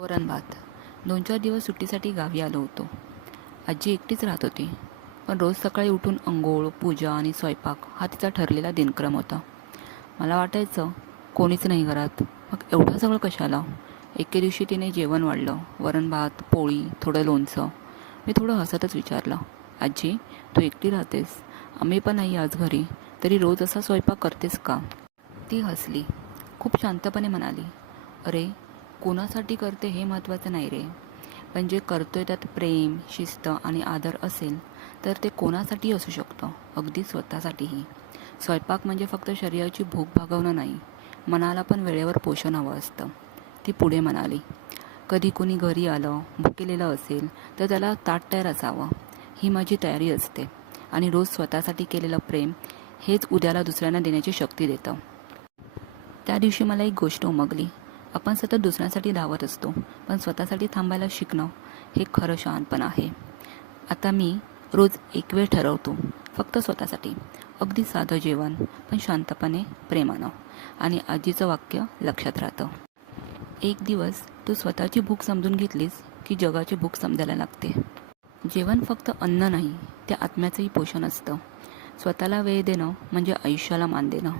वरण भात. 2-4 दिवस सुट्टीसाठी गावी आलो होतो. आजी एकटीच राहत होती. पण रोज सकाळी उठून अंघोळ, पूजा आणि स्वयंपाक हा तिचा ठरलेला दिनक्रम होता. मला वाटायचं कोणीच नाही घरात, मग एवढं सगळं कशाला? एके दिवशी तिने जेवण वाढलं. वरण भात, पोळी, थोडं लोणचं. मी थोडं हसतच विचारलं, आजी तू एकटी राहतेस, आम्ही पण नाही आज घरी, तरी रोज असा स्वयंपाक करतेस का? ती हसली. खूप शांतपणे म्हणाली, अरे कोणासाठी करते हे महत्त्वाचं नाही रे, पण जे करतोय त्यात प्रेम, शिस्त आणि आदर असेल तर ते कोणासाठीही असू शकतं, अगदी स्वतःसाठीही. स्वयंपाक म्हणजे फक्त शरीराची भूक भागवणं नाही, मनाला पण वेळेवर पोषण हवं असतं. ती पुढे म्हणाली, कधी कोणी घरी आलं, भुकेलेलं असेल तर त्याला ताट तयार असावं, ही माझी तयारी असते. आणि रोज स्वतःसाठी केलेलं प्रेम हेच उद्याला दुसऱ्यांना देण्याची शक्ती देतं. त्या दिवशी मला एक गोष्ट उमगली. आपण सतत दुसऱ्यांसाठी धावत असतो, पण स्वतःसाठी थांबायला शिकणं हे खरं शहाणपण आहे. आता मी रोज एक वेळ ठरवतो, फक्त स्वतःसाठी. अगदी साधं जेवण, पण शांतपणे, प्रेमानं. आणि आजीचं वाक्य लक्षात राहतं, एक दिवस तू स्वतःची भूक समजून घेतलीस की जगाची भूक समजायला लागते. जेवण फक्त अन्न नाही, ते आत्म्याचंही पोषण असतं. स्वतःला वेळ देणं म्हणजे आयुष्याला मान देणं.